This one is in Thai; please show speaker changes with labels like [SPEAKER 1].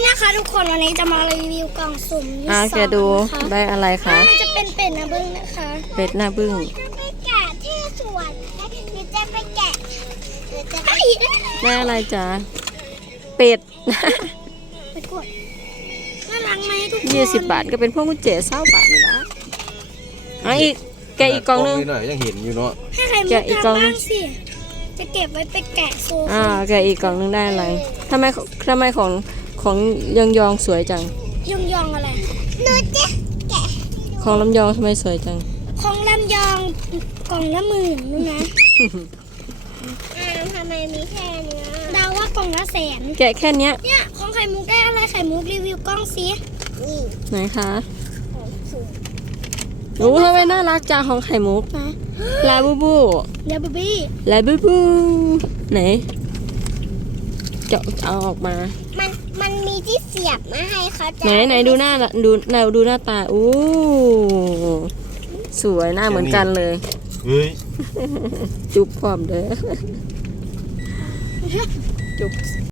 [SPEAKER 1] นี่นะคะทุกคนวันนี้จะมารีวิวกล่องสุ่ม
[SPEAKER 2] แกดูได้อะไรคะ
[SPEAKER 1] น่าจะเป็นเป็ดนะบึ้งนะคะ
[SPEAKER 2] เป็ดหน้าบึ้ง
[SPEAKER 1] จะไปแกะที่สวนหรือจะไปแกะ
[SPEAKER 2] ได้อะไรจ๊ะเป็ด
[SPEAKER 1] ไปกดน่ารักไหมทุกคน
[SPEAKER 2] 20 บาทก็เป็นพวกกุญแจ20 บาทนี่นะอีกแกะอีกกล่องนึง
[SPEAKER 3] หน่อยยังเห็นอยู่เนาะ
[SPEAKER 1] ให้ใครมุกทำบ้างสิจะเก็บไว้ไปแกะโซ่
[SPEAKER 2] แกะอีกกล่องนึงได้อะไรทำไมของยองสวยจัง
[SPEAKER 1] ยองอะไรหนูจะแกะ
[SPEAKER 2] ของลำยองทำไมสวยจัง
[SPEAKER 1] ของลำยองกล่องละ10,000นู่นนะทำไมมีแค่นี้เดาว่ากล่องละ100,000
[SPEAKER 2] แกะแค่เนี้ย
[SPEAKER 1] เนี่ยของไข่มุกได้อะไรไข่มุกรีวิวกล้องสิ
[SPEAKER 2] ไหนคะทำไมน่ารักจังของไข่มุกลาบูบู
[SPEAKER 1] ลาบูบี้
[SPEAKER 2] ลาบูบูไหนเอาออกมา
[SPEAKER 1] มันมีที่เสียบมาให้เขา
[SPEAKER 2] ไหนดูหน้าดูหน้าตาสวยหน้าเหมือนกันเลยจุ๊บพร้อมเด้อจุ๊บ